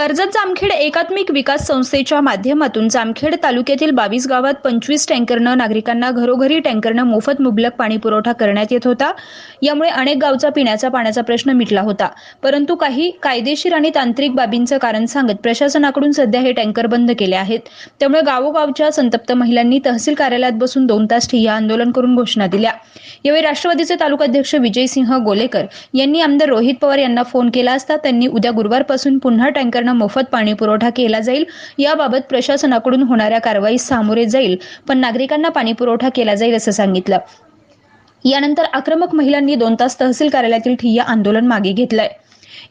कर्जत जामखेड एकात्मिक विकास संस्थेच्या माध्यमातून जामखेड तालुक्यातील बावीस गावात पंचवीस टँकरनं नागरिकांना घरोघरी टँकरनं मोफत मुबलक पाणी पुरवठा करण्यात येत होता. यामुळे अनेक गावचा पिण्याचा पाण्याचा प्रश्न मिटला होता. परंतु काही कायदेशीर आणि तांत्रिक बाबींचं कारण सांगत प्रशासनाकडून सध्या हे टँकर बंद केले आहेत. त्यामुळे गावोगावच्या संतप्त महिलांनी तहसील कार्यालयात बसून दोन तास ठिय्या आंदोलन करून घोषणा दिल्या. यावेळी राष्ट्रवादीचे तालुकाध्यक्ष विजयसिंह गोलेकर यांनी आमदार रोहित पवार यांना फोन केला असता त्यांनी उद्या गुरुवारपासून पुन्हा टँकरनं मोफत पाणी पुरवठा केला जाईल. याबाबत प्रशासनाकडून होणाऱ्या कारवाईस सामोरे जाईल पण नागरिकांना पाणी पुरवठा केला जाईल असं सांगितलं. यानंतर आक्रमक महिलांनी दोन तास तहसील कार्यालयातील ठिय्या आंदोलन मागे घेतलंय.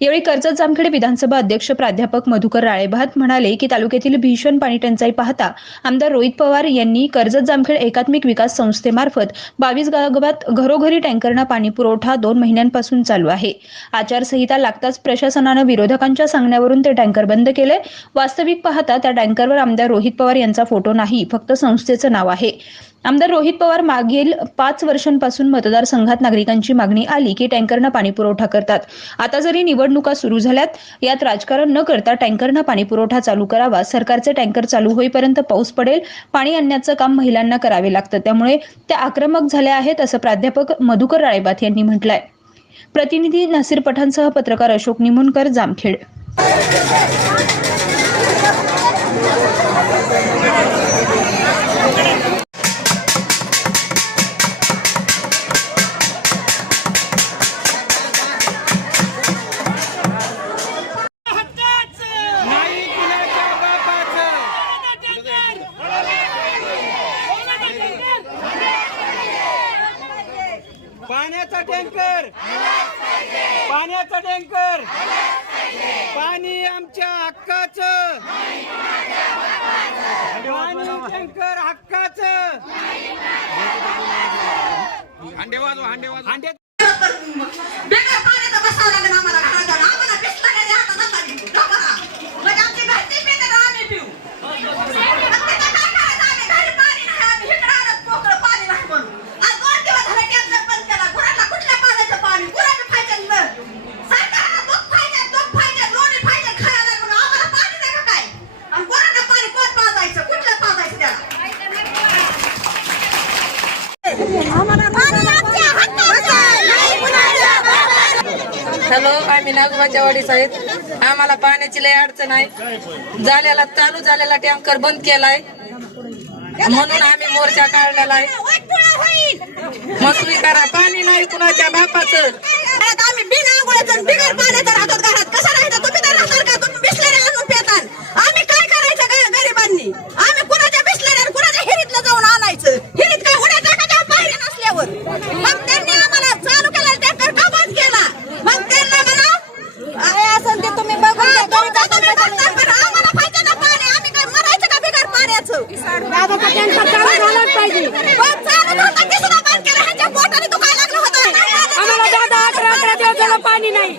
यावेळी कर्जत जामखेड विधानसभा अध्यक्ष प्राध्यापक मधुकर राळेभात म्हणाले की तालुक्यातील भीषण पाणी टंचाई पाहता आमदार रोहित पवार यांनी कर्जत जामखेड एकात्मिक विकास संस्थेमार्फत बावीस गावात घरोघरी टँकरना पाणी पुरवठा दोन महिन्यांपासून चालू आहे. आचारसंहिता लागताच प्रशासनानं विरोधकांच्या सांगण्यावरून ते टँकर बंद केले. वास्तविक पाहता त्या टँकरवर आमदार रोहित पवार यांचा फोटो नाही फक्त संस्थेचं नाव आहे. आमदार रोहित पवार मागील पाच वर्षांपासून मतदारसंघात नागरिकांची मागणी आली की टँकरनं पाणी पुरवठा करतात. आता जरी निवडणुका सुरू झाल्यात यात राजकारण न करता टँकरनं पाणी पुरवठा चालू करावा सरकारचे टँकर चालू होईपर्यंत पाऊस पडेल पाणी आणण्याचं काम महिलांना करावे लागतं. त्यामुळे त्या आक्रमक झाल्या आहेत असं प्राध्यापक मधुकर राळेबात यांनी म्हटलंय. प्रतिनिधी नासिर पठाणसह पत्रकार अशोक निमुनकर जामखेड. पाण्याचा टँकर. पाण्याचा टँकर. पाणी आमच्या हक्काचं. पाणी टँकर हक्काचं. हांडे वाजवा हांडे वाजवा. हांडे आम्ही नागोबाच्या वाडीस आहेत. आम्हाला पाण्याची लय अडचण आहे. झालेला चालू झालेला टँकर बंद केलाय. म्हणून आम्ही मोर्चा काढलेला आहे. वाटोळा मग करा पाणी नाही कुणाच्या बापाचं. आम्ही बिना आंघोळीचं बिगर पाण्याचं राहतो घरात कसं राहायचं तुम्ही तर राहणार का तुम्ही बिसलेरी आणून पेताल आम्ही काय करायचं ग- गरिबांनी आम्ही कुणाच्या बिसलेरी आणि कुणाच्या हिरीतलं जाऊन आणायचं हिरीत काय उड्या टाकायच्या पायऱ्या नसल्यावर मग त्यांनी आम्हाला चालू केला टँकर का बंद केला मग त्यांना म्हणा काय असं ते तुम्ही बघून तुम्ही बघता पण आम्हाला पाहिजे ना पाणी आम्ही काय मरायचं का बिगर पाण्याचं चालू झालंच पाहिजे पण चालू झालं ते सुद्धा बंद केलं ह्यांच्या पोटाने दुखायला लागलं होतं आम्हाला दादा अकरा अकरा दिवसाला पाणी नाही मग कसलंच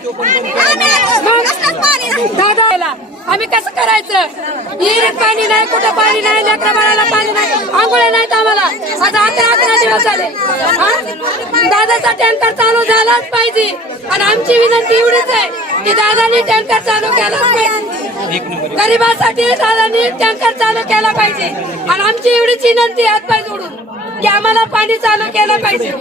पाणी नाही दादा. आम्ही कसं करायचं? विहिरीत पाणी नाही कुठं पाणी नाही लेकरा बाळाला पाणी नाही आंघोळ्या नाहीत आम्हाला. आता अकरा अकरा दिवस झाले? दादाचा टँकर चालू झालाच पाहिजे. आणि आमची विनंती एवढीच आहे की दादानी टँकर चालू केलाच पाहिजे. गरिबासाठी दादानी टँकर चालू केला पाहिजे. आणि आमची एवढीच विनंती आहे हात पाय जोडून की आम्हाला पाणी चालू केलं पाहिजे.